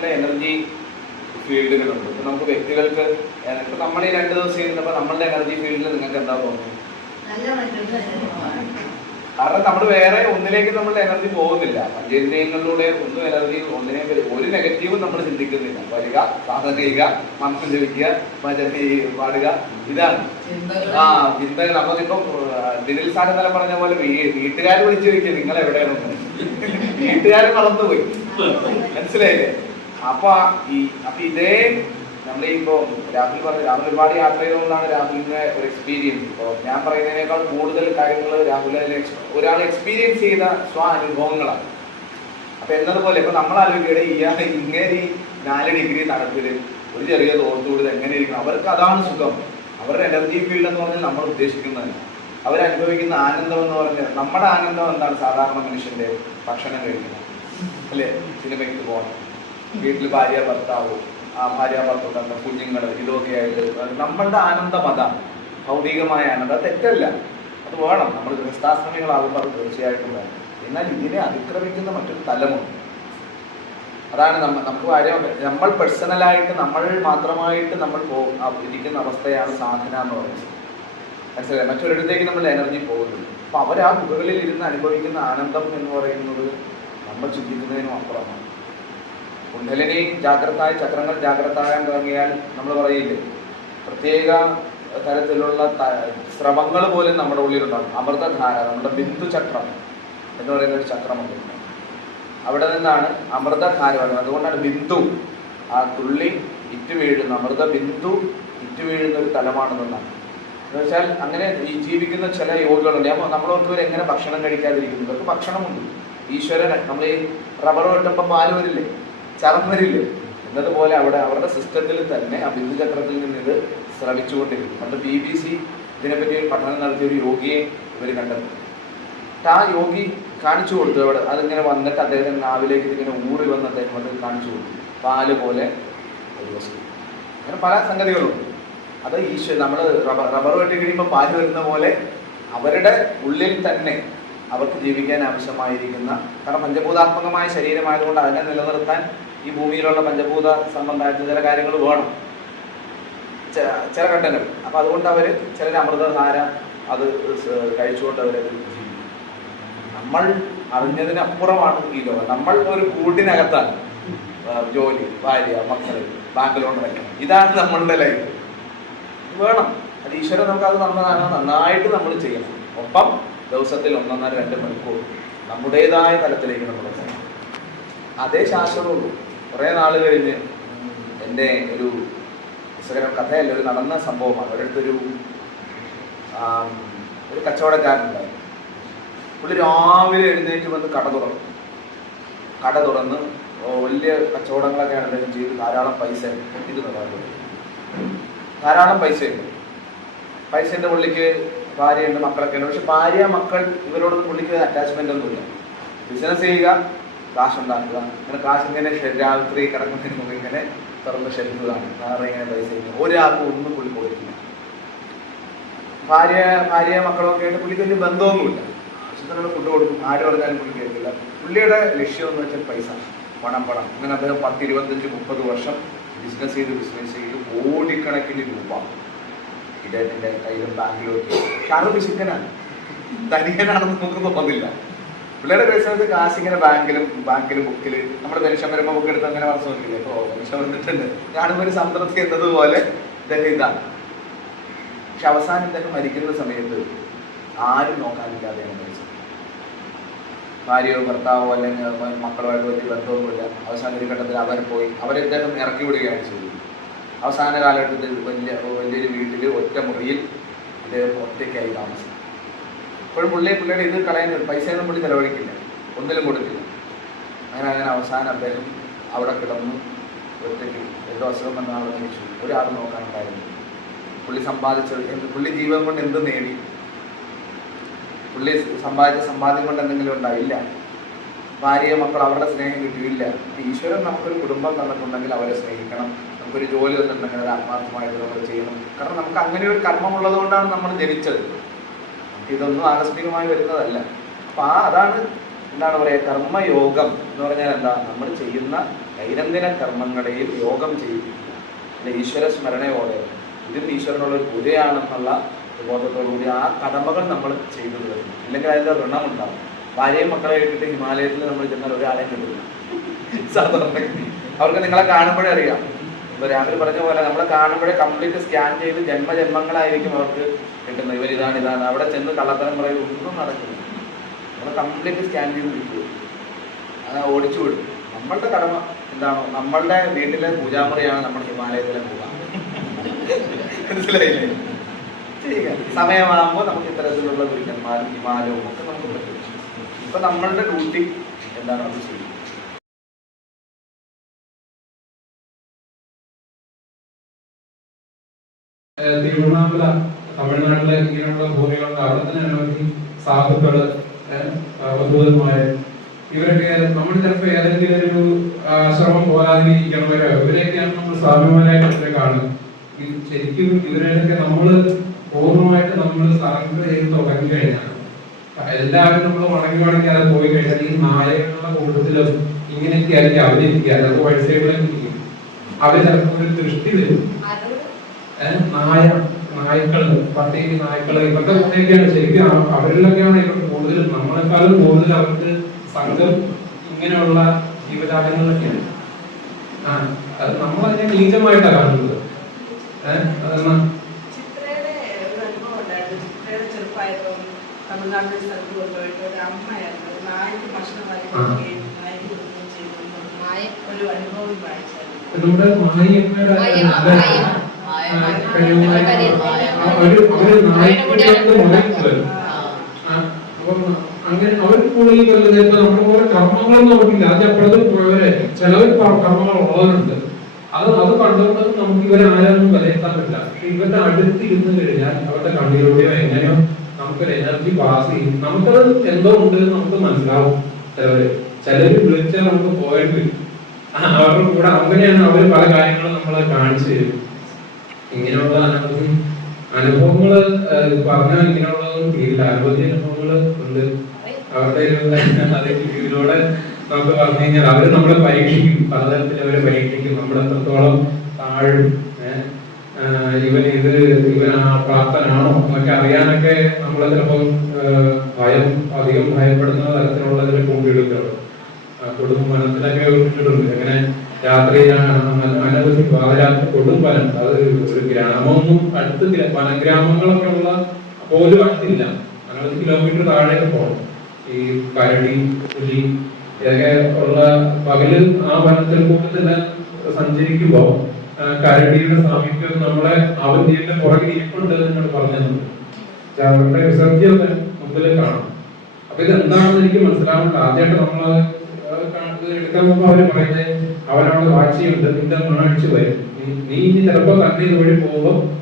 സ്ഥലങ്ങൾക്കും energy ഫീൽഡുകളുണ്ട് ഇപ്പൊ നമുക്ക് വ്യക്തികൾക്ക് ഇപ്പം നമ്മൾ ഈ രണ്ട് ദിവസം ഇരുന്നപ്പോൾ നമ്മളുടെ എനർജി ഫീൽഡിൽ നിങ്ങൾക്ക് എന്താ തോന്നുന്നത്? കാരണം നമ്മൾ വേറെ ഒന്നിലേക്ക് നമ്മളുടെ എനർജി പോകുന്നില്ല. പഞ്ചേന്ദ്രിയങ്ങളിലൂടെ ഒന്നും എനർജി ഒന്നിനെ ഒരു നെഗറ്റീവും നമ്മൾ ചിന്തിക്കുന്നില്ല. വരിക സാധന ചെയ്യുക മന്ത്രം ജപിക്കുക ചെയ്യ- പാടുക ഇതാണ്. ആ ചിന്തകൾ നമുക്കിപ്പം ദിനിൽ സാർ തന്നെ പറഞ്ഞ പോലെ വീട്ടുകാർ വിളിച്ചു ചോദിക്കുക നിങ്ങൾ എവിടെയാണെന്ന് വീട്ടുകാർ മറന്നുപോയി. മനസ്സിലായില്ലേ? അപ്പൊ ഈ അപ്പൊ ഇതേ നമ്മൾ ഇപ്പോ രാഹുൽ പറഞ്ഞു രാഹുൽ ഒരുപാട് യാത്ര ചെയ്തുകൊണ്ടാണ് രാഹുലിന്റെ ഒരു എക്സ്പീരിയൻസ് ഇപ്പോ ഞാൻ പറയുന്നതിനേക്കാൾ കൂടുതൽ കാര്യങ്ങൾ രാഹുൽ ഒരാൾ എക്സ്പീരിയൻസ് ചെയ്ത സ്വ അനുഭവങ്ങളാണ്. അപ്പൊ എന്നതുപോലെ ഇപ്പൊ നമ്മൾ ആലോചിക്കട്ടെ ഇയാൾ ഇങ്ങനെ നാല് ഡിഗ്രി തണുപ്പിൽ ഒരു ചെറിയ തോർത്തുകൂടി എങ്ങനെ ഇരിക്കണം? അവർക്ക് അതാണ് സുഖം. അവരുടെ എനർജി ഫീൽഡ് എന്ന് പറഞ്ഞാൽ നമ്മൾ ഉദ്ദേശിക്കുന്നതല്ല. അവരനുഭവിക്കുന്ന ആനന്ദം എന്ന് പറഞ്ഞാൽ നമ്മുടെ ആനന്ദം എന്താണ്? സാധാരണ മനുഷ്യന്റെ ഭക്ഷണം കഴിക്കുന്നത്. അല്ലേ? സിനിമയ്ക്ക് പോകണം വീട്ടിൽ ഭാര്യ ഭർത്താവ് ആ ഭാര്യ ഭർത്താവ് കുഞ്ഞുങ്ങൾ ഇതൊക്കെ ആയിട്ട് നമ്മളുടെ ആനന്ദം അതാണ്. ഭൗതികമായ ആനന്ദം തെറ്റല്ല. അത് വേണം. നമ്മൾ ഗൃഹസ്ഥാശ്രമികളാകുമ്പോൾ അത് തീർച്ചയായിട്ടും വേണം. എന്നാൽ ഇതിനെ അതിക്രമിക്കുന്ന മറ്റൊരു തലമുണ്ട്. അതാണ് നമ്മ നമുക്ക് കാര്യം നമ്മൾ പേഴ്സണലായിട്ട് നമ്മൾ മാത്രമായിട്ട് നമ്മൾ പോകും ഇരിക്കുന്ന അവസ്ഥയാണ് സാധന എന്ന് പറയുന്നത്. മനസ്സിലായി? മറ്റൊരിടത്തേക്ക് നമ്മൾ എനർജി പോകുന്നത്. അപ്പൊ അവർ ആ ഗുഹകളിൽ ഇരുന്ന് അനുഭവിക്കുന്ന ആനന്ദം എന്ന് പറയുന്നത് നമ്മൾ ചിന്തിക്കുന്നതിനും അപ്പുറമാണ്. കുണ്ടലിനി ജാഗ്രതായ ചക്രങ്ങൾ ജാഗ്രതായം തുടങ്ങിയാൽ നമ്മൾ പറയില്ലേ? പ്രത്യേക തരത്തിലുള്ള സ്രവങ്ങൾ പോലും നമ്മുടെ ഉള്ളിലുണ്ടാകും. അമൃതധാര നമ്മുടെ ബിന്ദു ചക്രം എന്ന് പറയുന്ന ഒരു ചക്രമുണ്ട്. അവിടെ നിന്നാണ് അമൃതധാര വരുന്നത്. അതുകൊണ്ടാണ് ബിന്ദു. ആ തുള്ളി ഇറ്റ് വീഴുന്ന അമൃത ബിന്ദു ഇറ്റ് വീഴുന്ന ഒരു തലമാണെന്നാണ് വെച്ചാൽ അങ്ങനെ ഈ ജീവിക്കുന്ന ചില യോഗികളുണ്ട് ഞാൻ ഇവർ എങ്ങനെ ഭക്ഷണം കഴിക്കാതിരിക്കുന്നു? ഇവർക്ക് ഭക്ഷണമുണ്ട്. ഈശ്വരനെ നമ്മൾ ഈ റബ്ബർ വെട്ടുമ്പോൾ പാൽ വരില്ലേ? വരില്ലേ എന്നതുപോലെ അവിടെ അവരുടെ സിസ്റ്റത്തിൽ തന്നെ ആ ബിന്ദു ചക്രത്തിൽ നിന്ന് ഇത് ശ്രമിച്ചുകൊണ്ടിരിക്കും പണ്ട് ബി ബി സി ഇതിനെപ്പറ്റി പഠനം നടത്തിയ ഒരു യോഗിയെ ഇവർ കണ്ടെത്തി ആ യോഗി കാണിച്ചു കൊടുത്തു അവിടെ. അതിങ്ങനെ വന്നിട്ട് അദ്ദേഹത്തിന് നാവിലേക്ക് ഇതിങ്ങനെ ഊറി വന്ന് അദ്ദേഹം അത് കാണിച്ചു കൊടുത്തു. പാൽ പോലെ ഒരു വസ്തു. അങ്ങനെ പല സംഗതികളുണ്ട്. അത് ഈശ്വര നമ്മൾ റബ്ബർ റബ്ബർ വെട്ടി കഴിയുമ്പോൾ പാൽ വരുന്ന പോലെ അവരുടെ ഉള്ളിൽ തന്നെ അവർക്ക് ജീവിക്കാൻ ആവശ്യമായിരിക്കുന്ന കാരണം പഞ്ചഭൂതാത്മകമായ ശരീരമായതുകൊണ്ട് അതിനെ നിലനിർത്താൻ ഈ ഭൂമിയിലുള്ള പഞ്ചഭൂത സംബന്ധമായിട്ട് ചില കാര്യങ്ങൾ വേണം. ചില ഘട്ടങ്ങൾ അപ്പൊ അതുകൊണ്ട് അവർ ചിലർ അമൃതധാര അത് കഴിച്ചുകൊണ്ട് ജീവിക്കും. നമ്മൾ അറിഞ്ഞതിനപ്പുറമാണ് ഈ ലോകം. നമ്മൾ ഒരു കൂട്ടിനകത്താണ് ജോലി ഭാര്യ മക്കൾ ബാങ്ക് ലോൺ ഇതാണ് നമ്മളുടെ ലൈഫ് വേണം. അത് ഈശ്വരൻ നമുക്ക് അത് തന്നതാണ്. നന്നായിട്ട് നമ്മൾ ചെയ്യണം. ഒപ്പം ദിവസത്തിൽ ഒന്നൊന്നര രണ്ട് മണിക്കൂർ നമ്മുടേതായ തലത്തിലേക്ക് നമ്മൾ അതേ ശാശ്വതമുള്ളൂ. കുറേ നാൾ കഴിഞ്ഞ് എന്റെ ഒരു രസകരം കഥയല്ല ഒരു നടന്ന സംഭവമാണ്. ഒരിടത്തൊരു ഒരു കച്ചവടക്കാരനുണ്ടായിരുന്നു പുള്ളി രാവിലെ എഴുന്നേറ്റ് വന്ന് കട തുറന്നു. കട തുറന്ന് വലിയ കച്ചവടങ്ങളൊക്കെയാണ് അദ്ദേഹം ചെയ്ത്. ധാരാളം പൈസ കിട്ടുന്നത് ധാരാളം പൈസയുണ്ട്. പൈസേന്റെ പുള്ളിക്ക് ഭാര്യയുണ്ട് മക്കളൊക്കെ ഉണ്ട്. പക്ഷെ ഭാര്യ മക്കൾ ഇവരോടൊന്നും പുള്ളിക്ക് അറ്റാച്ച്മെന്റ് ഒന്നുമില്ല. ബിസിനസ് ചെയ്യുക കാശുണ്ടാക്കുക. ഇങ്ങനെ കാശ് ഇങ്ങനെ രാത്രി കിടക്കുന്നതിന് മുമ്പ് ഇങ്ങനെ തുറന്ന് ഷെൽഫ് വേറെ ഇങ്ങനെ പൈസ ഇങ്ങനെ. ഒരാൾക്കും ഒന്നും പുള്ളി കൊടുക്കില്ല. ഭാര്യ ഭാര്യ മക്കളൊക്കെ ആയിട്ട് പുള്ളിക്ക് വലിയ ബന്ധമൊന്നുമില്ല. ആവശ്യത്തിനുള്ള ഫുഡ് കൊടുക്കും. ആര് പറഞ്ഞാലും പുള്ളി കേൾക്കില്ല. പുള്ളിയുടെ ലക്ഷ്യം എന്ന് വെച്ചാൽ പൈസ. പണം പണം. അങ്ങനെ അദ്ദേഹം പത്ത് ഇരുപത്തഞ്ച് മുപ്പത് വർഷം ബിസിനസ് ചെയ്ത് ബിസിനസ് ചെയ്ത് കോടിക്കണക്കിന് രൂപ ഇദ്ദേഹത്തിന്റെ കയ്യിലും ബാങ്കിലും ഒക്കെ. പക്ഷെ ആറ് പിശുക്കനാണ് ധനികനാണെന്ന് നമുക്ക് തോന്നുന്നില്ല. പിള്ളേരുടെ ബിസിനസ് കാശ് ഇങ്ങനെ ബാങ്കിലും ബാങ്കിലും ബുക്കിൽ. നമ്മുടെ പെൻഷൻ വരുമ്പോൾ ബുക്ക് എടുത്ത് അങ്ങനെ വർഷം നോക്കില്ലേ അപ്പൊ പെൻഷൻ വന്നിട്ടുണ്ട്. കാണുമ്പോ ഒരു സംതൃപ്തി എന്നതുപോലെ ഇദ്ദേഹം ഇതാണ് പക്ഷെ അവസാനം ഇദ്ദേഹം മരിക്കുന്ന സമയത്ത് ആരും നോക്കാനില്ലാതെയാണ് മരിച്ചത് ഭാര്യയോ ഭർത്താവോ അല്ലെങ്കിൽ മക്കളുമായിട്ട് വലിയ ബന്ധമൊന്നുമില്ല. അവസാന ഒരു ഘട്ടത്തിൽ അവർ പോയി. അവരെ ഇദ്ദേഹം ഇറക്കി വിടുകയാണ് ചെയ്തത്. അവസാന കാലഘട്ടത്തിൽ വലിയ വലിയൊരു വീട്ടിൽ ഒറ്റ മുറിയിൽ ഇദ്ദേഹം ഒറ്റയ്ക്കായി താമസം ഇപ്പോഴും പുള്ളി പുള്ളിയുടെ ഇത് കളയാൻ പൈസയൊന്നും പുള്ളി ചെലവഴിക്കില്ല. ഒന്നിലും കൊടുക്കില്ല. അങ്ങനെ അങ്ങനെ അവസാനം അദ്ദേഹം അവിടെ കിടന്നു. ഒറ്റയ്ക്ക് ഏതോ അസുഖം വന്ന ആളെ മരിച്ചു. ഒരാൾ നോക്കാനുണ്ടായിരുന്നു പുള്ളി സമ്പാദിച്ചത് എന്ത് പുള്ളി ജീവൻ കൊണ്ട് എന്ത് നേടി? പുള്ളി സമ്പാദിച്ച സമ്പാദ്യം കൊണ്ട് എന്തെങ്കിലും ഉണ്ടായില്ല. ഭാര്യ മക്കൾ അവരുടെ സ്നേഹം കിട്ടിയില്ല. ഈശ്വരൻ നമുക്കൊരു കുടുംബം തന്നിട്ടുണ്ടെങ്കിൽ അവരെ സ്നേഹിക്കണം. നമുക്കൊരു ജോലി തന്നിട്ടുണ്ടെങ്കിൽ അത് ആത്മാർത്ഥമായിട്ട് നമ്മൾ ചെയ്യണം. കാരണം നമുക്ക് അങ്ങനെ ഒരു കർമ്മം ഉള്ളത് കൊണ്ടാണ് നമ്മൾ ജനിച്ചത്. ഇതൊന്നും ആകസ്മികമായി വരുന്നതല്ല. അപ്പൊ ആ അതാണ് എന്താണ് പറയുക കർമ്മയോഗം എന്ന് പറഞ്ഞാൽ എന്താ? നമ്മൾ ചെയ്യുന്ന ദൈനംദിന കർമ്മങ്ങളെയും യോഗം ചെയ്യിപ്പിക്കുക. ഈശ്വര സ്മരണയോടെ. ഇതും ഈശ്വരനുള്ള ഒരു പൂജയാണെന്നുള്ള ബോധത്തോടുകൂടി ആ കടമകൾ നമ്മൾ ചെയ്തു തീർന്നു അല്ലെങ്കിൽ അതിന്റെ ഋണമുണ്ടാവും. ഭാര്യയും മക്കളെ ഇട്ടിട്ട് ഹിമാലയത്തിൽ നമ്മൾ ചെന്നാൽ ഒരാളെയും കിട്ടില്ല സാധാരണ അവർക്ക് നിങ്ങളെ കാണുമ്പോഴേ അറിയാം. ഇപ്പൊ രാത്രി പറഞ്ഞ പോലെ നമ്മൾ കാണുമ്പോഴേ കംപ്ലീറ്റ് സ്കാൻ ചെയ്ത് ജന്മജന്മങ്ങളായിരിക്കും അവർക്ക് കിട്ടുന്നത്. ഇവർ ഇതാണ് ഇതാണ്. അവിടെ ചെന്ന് കള്ളത്തരം പറയും. ഒന്നും നടക്കില്ല. നമ്മൾ കംപ്ലീറ്റ് സ്കാൻ ചെയ്ത് വിളിക്കുക അത് ഓടിച്ചു വിടും. നമ്മളുടെ കടമ എന്താണോ? നമ്മളുടെ വീട്ടിലെ പൂജാമുറിയാണ് നമ്മുടെ ഹിമാലയത്തിലെ പൂജ. മനസ്സിലായില്ലേ? സമയമാകുമ്പോൾ നമുക്ക് ഇത്തരത്തിലുള്ള ഗുരുക്കന്മാരും ഹിമാലയവും ഒക്കെ നമുക്ക് പറ്റും ഇപ്പൊ നമ്മളുടെ ഡ്യൂട്ടി എന്താണ്? അത് ചെയ്യും തിരുവണ്ണാമല തമിഴ്നാട്ടിലെ ഇങ്ങനെയുള്ള ഭൂമികളുണ്ട് അവിടെ തന്നെ അനവധി സാധുക്കൾ അവധൂതന്മാര് ഇവരൊക്കെ നമ്മൾ ചിലപ്പോൾ ഏതെങ്കിലും ഒരു ആശ്രമം പോരാതിരിക്കണവരോ? ഇവരെയൊക്കെയാണ് നമ്മൾ സ്വാഭിമാനായിട്ട് കാണുന്നത്. ശരിക്കും ഇവരെയൊക്കെ നമ്മൾ പൂർണമായിട്ട് നമ്മൾ സറണ്ടർ ചെയ്ത് തുടങ്ങി കഴിഞ്ഞാൽ എല്ലാവരും നമ്മൾ ഉണങ്ങി വണങ്ങി അത് പോയി കഴിഞ്ഞാൽ ഈ നായകളുടെ കൂട്ടത്തിലും ഇങ്ങനെയൊക്കെ ആയിരിക്കും അവരിയ്ക്കുക അതൊക്കെ വഴിസൈഡിലേക്ക് അവർ ചിലപ്പോൾ ഒരു ദൃഷ്ടി വരും. നായ നായ്ക്കൾ പട്ടി നായ്ക്കൾ ഇവരുടെ കൂടെയൊക്കെയാണ് ശരിക്കും അവ- അവരിലൊക്കെയാണ് ഇവർക്ക് കൂടുതലും നമ്മളെക്കാളും കൂടുതൽ അവർക്ക് സംഘം ഇങ്ങനെയുള്ള ജീവജാലങ്ങളിലൊക്കെയാണ്. ആ അത് നമ്മളതിനെ നീചമായിട്ടാണ് കാണുന്നത്. ഏഹ് ഒരു സ്ഥലത്ത് കൊണ്ടുപോയിട്ട് ഒരു അമ്മയായിരുന്നു. നായ്ക്ക് ഭക്ഷണം കൊടുക്കുകയും നായ്ക്ക് കൊടുക്കുകയും ചെയ്തു. ഒരു അനുഭവം വായിച്ചായിരുന്നു അതെ. കഴിവുമായി ഒരു ഒരു നായ്ക്കുട്ടികൾക്ക് മുറിവ് അപ്പം അങ്ങനെ അവർ കൂടുതൽ വരുന്നത് ഇപ്പൊ നമ്മുടെ പോലെ കർമ്മങ്ങളൊന്നും അതിനപ്പുറത്ത് പോയവരെ ചിലവർ കർമ്മങ്ങൾ ഉള്ളവരുണ്ട് അത് അത് കണ്ടുകൊണ്ട് നമുക്ക് ഇവരെ ആരാലും വിലയിരുത്താൻ പറ്റില്ല ഇവരുടെ അടുത്ത് ഇരുന്ന് കഴിഞ്ഞാൽ അവരുടെ കണ്ണിലൂടെയോ എങ്ങനെയോ നമുക്കൊരു എനർജി പാസ് ചെയ്യും നമുക്കത് എന്തോ ഉണ്ട് നമുക്ക് മനസ്സിലാവും ചിലവര് ചിലര് വിളിച്ചാൽ നമുക്ക് പോയിട്ട് അവരുടെ കൂടെ അങ്ങനെയാണ് അവർ പല കാര്യങ്ങളും നമ്മളെ കാണിച്ചു തരും ഇങ്ങനെയുള്ള അനുഭവം അനുഭവങ്ങൾ പറഞ്ഞാൽ ഇങ്ങനെയുള്ളതൊന്നും തീരില്ല. അനവധി അനുഭവങ്ങൾ ഉണ്ട്. അവരുടെ ഇതിലൂടെ നമുക്ക് പറഞ്ഞു കഴിഞ്ഞാൽ അവർ നമ്മളെ പരീക്ഷിക്കും. പലതരത്തിൽ അവരെ പരീക്ഷിക്കും. നമ്മൾ എത്രത്തോളം താഴും. ഇവൻ ഇത് ഇവൻ ആ പ്രാപ്തനാണോ എന്നൊക്കെ അറിയാനൊക്കെ നമ്മൾ ചിലപ്പം ഭയം അധികം ഭയപ്പെടുന്ന തരത്തിലുള്ളതിൽ കൂട്ടിയെടുക്കുകയാണ് കുടുംബ മനസ്സിലൊക്കെ വിട്ടിട്ടുണ്ട് അങ്ങനെ രാത്രിയിലാണ് അനവധി പാതരാത്രി കൊടും ഫലം. അത് ഒരു ഗ്രാമമൊന്നും അടുത്ത് ഗ്ര- വനഗ്രാമങ്ങളൊക്കെ ഉള്ള പോലും അടുത്തില്ല. അനവധി കിലോമീറ്റർ താഴേക്ക് പോകണം ഈ കരടി പുലി ഇതൊക്കെ ഉള്ള പകൽ ആ വനത്തിൽ കൂടി തന്നെ കരടിയുടെ സാമീപ്യം നമ്മളെ അവധിയുടെ പുറകിൽ ഇരിപ്പുണ്ട് എന്നാണ് പറഞ്ഞത്. അവരുടെ വിസർജ്യം മുമ്പിൽ കാണും. അപ്പൊ ഇത് എന്താണെന്ന് എനിക്ക് മനസ്സിലാവുന്നുണ്ട് ആദ്യമായിട്ട് നമ്മൾ എടുക്കാൻ പോകുമ്പോ അവർ പറയുന്നത് അവനവിടെ വാശിയുണ്ട് നിന്റെ മാഴ്ച വരും. നീ- ഇനി ചിലപ്പോ തന്നെ ഇതുവഴി പോകും.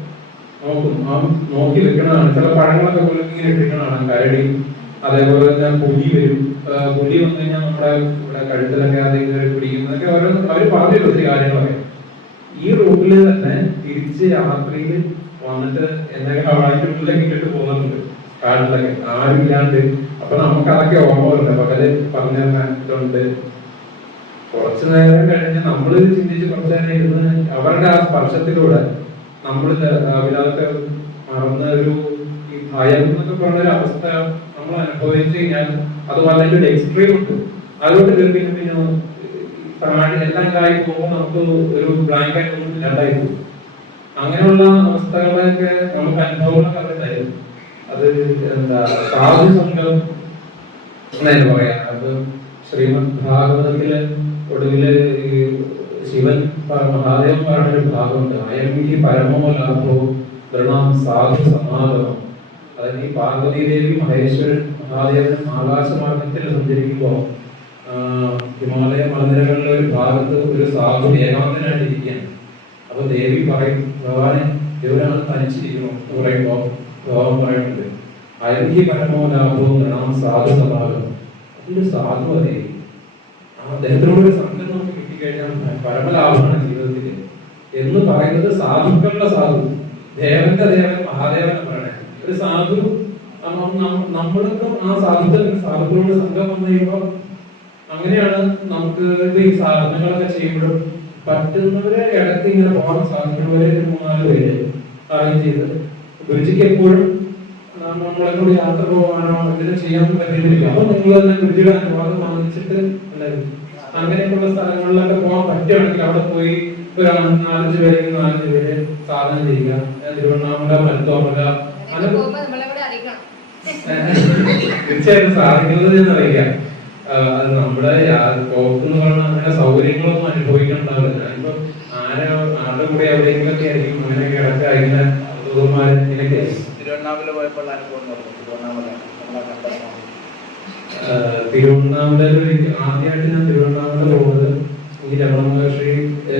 നോക്കും. ആ നോക്കി നിൽക്കണതാണ്. ചില പഴങ്ങളൊക്കെ പോലും ഇങ്ങനെ ഇട്ടിരിക്കണതാണ്. കരടി അതേപോലെ തന്നെ പുലി വരും. പുലി വന്നു കഴിഞ്ഞാൽ നമ്മുടെ ഇവിടെ കഴുത്തിലൊക്കെ അത് കയറി പിടിക്കുന്നതൊക്കെ ഓരോ അവർ പറഞ്ഞിട്ടുണ്ട് ഒത്തിരി കാര്യങ്ങളൊക്കെ. ഈ റൂട്ടിൽ തന്നെ തിരിച്ച് രാത്രിയിൽ വന്നിട്ട് എന്തെങ്കിലും അവളായിട്ടുള്ളിലേക്ക് ഇട്ടിട്ട് പോകുന്നുണ്ട്. കാട്ടിലൊക്കെ. ആരും ഇല്ലാണ്ട്. അപ്പൊ നമുക്ക് അതൊക്കെ ഓർമ്മ വരുന്നത് പകൽ പറഞ്ഞു കുറച്ചു നേരം കഴിഞ്ഞ് നമ്മൾ ചിന്തിച്ച് കുറച്ചു നേരം ഇരുന്ന് അവരുടെ ആ സ്പർശത്തിലൂടെ നമ്മൾ അവരാൾക്ക് മറന്ന ഒരു ഈ ഭയം എന്നൊക്കെ പറഞ്ഞ ഒരു അവസ്ഥ നമ്മൾ അനുഭവിച്ചു കഴിഞ്ഞാൽ അത് വളരെ എക്സ്ട്രീം ഉണ്ട്. അതുകൊണ്ട് പിന്നെ പിന്നെ താഴെ എല്ലാം കായി പോകുമ്പോൾ നമുക്ക് ഒരു ബ്ലാങ്ക് ആയിട്ട് ഒന്നും പോകും. അങ്ങനെയുള്ള അവസ്ഥകളൊക്കെ നമുക്ക് അനുഭവങ്ങളൊക്കെ അവർ അത് എന്താ സാധു സംഘം എന്നാണ് പറയാ. അത് ശ്രീമദ് ഭാഗവതത്തിൽ ഒടുവിൽ ഈ ശിവൻ മഹാദേവൻ മഹാദേവൻ പറഞ്ഞൊരു ഭാഗമുണ്ട്. അയം ഈ പരമോ ലാഭോ ദൃഢം സാധു സമാഗമം. അതായത് ഈ പാർവതി ദേവി മഹേശ്വരൻ മഹാദേവൻ ആകാശമാർഗത്തിൽ സഞ്ചരിക്കുമ്പോൾ ഹിമാലയ മന്ദിരങ്ങളിലെ ഒരു ഭാഗത്ത് ഒരു സാധു ഏകാന്തനായിട്ട് ഇരിക്കുകയാണ്. അപ്പൊ ദേവി പറയും ഭഗവാനെ ഇവരാണ് തനിച്ചിരിക്കുന്നു എന്ന് പറയുമ്പോ ഭഗവാൻ പറയുന്നുണ്ട് അയം പരമോ ലാഭോ ദൃണം സാധു സമാഗമം. അതൊരു സാധു അതെ ആ അദ്ദേഹത്തിനോട് ഒരു സംഘം നമുക്ക് കിട്ടിക്കഴിഞ്ഞാൽ പരമലാഭമാണ് ജീവിതത്തിൽ എന്ന് പറയുന്നത് സാധുക്കളുടെ സാധു. ദേവന്റെ ദേവൻ മഹാദേവൻ പറയണേ ഒരു സാധു നമ്മ- നമ്മ- നമ്മൾക്കും ആ സാധുക്കൾ സാധുക്കളുടെ സംഘം വന്നു കഴിയുമ്പോൾ അങ്ങനെയാണ് നമുക്ക് ഈ സാധനങ്ങളൊക്കെ ചെയ്യുമ്പോഴും പറ്റുന്നവരെ ഇടയ്ക്ക് ഇങ്ങനെ പോകാൻ സാധിക്കുന്നവരെ ഒരു മൂന്നാൽ പേര് അറേഞ്ച് ചെയ്ത്. ഗുരുജിക്ക് എപ്പോഴും നമ്മളെ കൂടി യാത്ര പോകാനോ ഇതിനെ ചെയ്യാൻ പറ്റിയിട്ടില്ല അപ്പൊ നിങ്ങൾ തന്നെ ഗുരുജിയുടെ അനുവാദം വാങ്ങിച്ചിട്ട് അങ്ങനെയൊക്കെയുള്ള സ്ഥലങ്ങളിലൊക്കെ പോകാൻ പറ്റുകയാണെങ്കിൽ അവിടെ പോയി ഒരു നാലഞ്ച് പേര് നാലഞ്ച് പേര് സാധനം ചെയ്യുക തിരുവണ്ണാമല അറിയിക്കണം? തീർച്ചയായിട്ടും സാധിക്കുന്നത് എന്ന് അറിയിക്കാം. അത് നമ്മുടെ പോക്ക് എന്ന് പറഞ്ഞാൽ അങ്ങനെ സൗകര്യങ്ങളൊന്നും അനുഭവിക്കണ്ടാവില്ല. ഞാനിപ്പോ ആരെ ആരുടെ കൂടെ എവിടെയെങ്കിലൊക്കെ ആയിരിക്കും അങ്ങനെ കിടക്കുക ഇങ്ങനെ ദൂതന്മാര് ഇങ്ങനെയൊക്കെ ആയിരിക്കും. തിരുവണ്ണാമല പോയപ്പോൾ അനുഭവം എന്ന് പറഞ്ഞു. തിരുവണ്ണാമല. നമ്മളെ കണ്ട ആഹ് തിരുവണ്ണാമലയിൽ ആദ്യമായിട്ട് ഞാൻ തിരുവണ്ണാമല പോകുന്നത് ഈ രമണ മഹർഷിയെ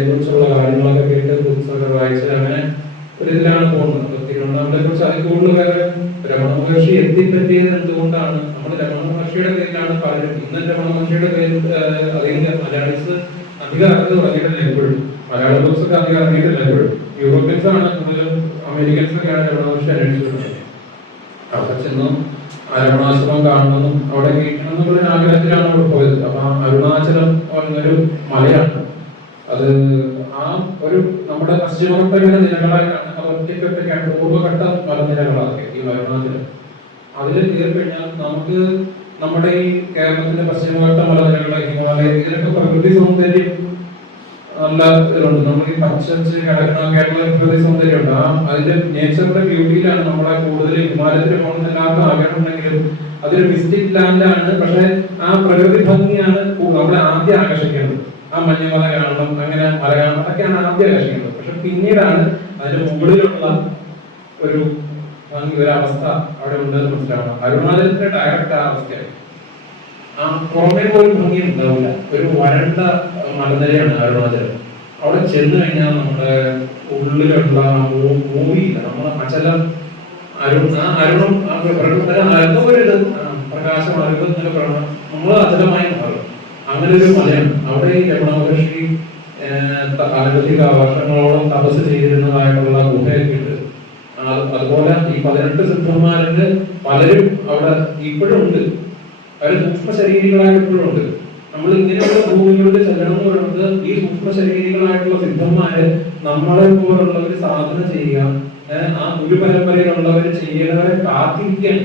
കുറിച്ചുള്ള കാര്യങ്ങളൊക്കെ കേട്ട് പുസ്തകമൊക്കെ വായിച്ച് അങ്ങനെ ഒരു ഇതിലാണ് പോകുന്നത്. അപ്പൊ തിരുവണ്ണാമലയെ കുറിച്ച് അതിൽ കൂടുതൽ വേറെ രമണ മഹർഷി എത്തിപ്പറ്റിയത് എന്തുകൊണ്ടാണ്? നമ്മൾ രമണ മഹർഷിയുടെ പേരിലാണ് പലരും ഇന്ന് രമണ മഹർഷിയുടെ പേര് അധികം മലയാളീസ് അധികം എപ്പോഴും. മലയാള ബുക്സ് ഒക്കെ അധികം അറിഞ്ഞിട്ടില്ല എപ്പോഴും. യൂറോപ്യൻസ് ആണ് കൂടുതലും അമേരിക്കൻസ് ഒക്കെയാണ് രമണ മഹർഷി അന്വേഷിച്ചിട്ടുള്ളത്. അവിടെ ചെന്നു അരുണാചലം കാണണമെന്നും അവിടെ എന്നുള്ള ആഗ്രഹത്തിലാണ് അവിടെ പോയത്. അപ്പൊ അരുണാചലം പറഞ്ഞൊരു മലയാണ്. അത് ആ ഒരു നമ്മുടെ പശ്ചിമഘട്ടങ്ങളുടെ നിലകളായിട്ടാണ് ഒറ്റയ്ക്കൊറ്റയ്ക്കാണ് പൂർവഘട്ട മലനിരകളാണ് ഈ അരുണാചലം. അതിൽ കയറി കഴിഞ്ഞാൽ നമുക്ക് നമ്മുടെ ഈ കേരളത്തിന്റെ പശ്ചിമഘട്ട മലനിരകളെ ഹിമാലയ ഇതിലൊക്കെ പ്രകൃതി സൗന്ദര്യം നല്ല ഇതുണ്ട് നമ്മൾ ഈ പച്ചച്ച് കേരള പ്രകൃതി സൗന്ദര്യമുണ്ട്. ആ അതിന്റെ നേച്ചറിന്റെ ബ്യൂട്ടിയിലാണ് നമ്മളെ കൂടുതൽ ഹിമാലയത്തിൽ പോകുന്ന എല്ലാവർക്കും ആഗ്രഹം ഉണ്ടെങ്കിലും അതൊരു മിസ്റ്റിക് ലാൻഡ് ആണ് പക്ഷെ ആ പ്രകൃതി ഭംഗിയാണ് നമ്മളെ ആദ്യം ആകർഷിക്കുന്നത് ആ മഞ്ഞുമല കാണണം അങ്ങനെ മല കാണണം അതൊക്കെയാണ് ആദ്യം ആകർഷിക്കുന്നത് പക്ഷെ പിന്നീടാണ് അതിന്റെ മുകളിലുള്ള ഒരു ഭംഗി ഒരു അവസ്ഥ അവിടെ ഉണ്ടെന്ന് മനസ്സിലാവണം. അരുണാചലത്തിന്റെ ഡയറക്റ്റ് ആ അവസ്ഥയാണ് ആ പുറമെ പോലും ഭംഗി ഉണ്ടാവില്ല. ഒരു വരണ്ട മലനിരയാണ് അരുണാചലം. അവിടെ ചെന്ന് കഴിഞ്ഞാൽ നമ്മുടെ ഉള്ളിലുള്ള മൂവിയില്ല. നമ്മളെ അചലം അരുൺ ആ അരുണം പ്രകൃതി ഒരു ഇത് പ്രകാശം അറിവ് നമ്മൾ അചലമായി മാറും. അങ്ങനെ ഒരു മലയാണ്. അവിടെ ഈ രമണ മഹർഷി ഏഹ്, അനവധി വർഷങ്ങളോളം തപസ് ചെയ്തിരുന്നതായിട്ടുള്ള ഗുഹയൊക്കെ ഉണ്ട്. അതുപോലെ ഈ പതിനെട്ട് സിദ്ധന്മാരുടെ പലരും അവിടെ ഇപ്പോഴും ഉണ്ട്. അവർ സൂക്ഷ്മ ശരീരികളായിട്ട് നമ്മൾ ഇങ്ങനെയുള്ള ഭൂമികളുടെ ചെല്ലണം എന്ന് പറയുന്നത് ഈ സൂക്ഷ്മ ശരീരികളായിട്ടുള്ള സിദ്ധന്മാര് നമ്മളെ പോലുള്ളവർ സാധന ചെയ്യുക ആ ഒരു പരമ്പരയിലുള്ളവർ ചെയ്യണവരെ കാത്തിരിക്കാൻ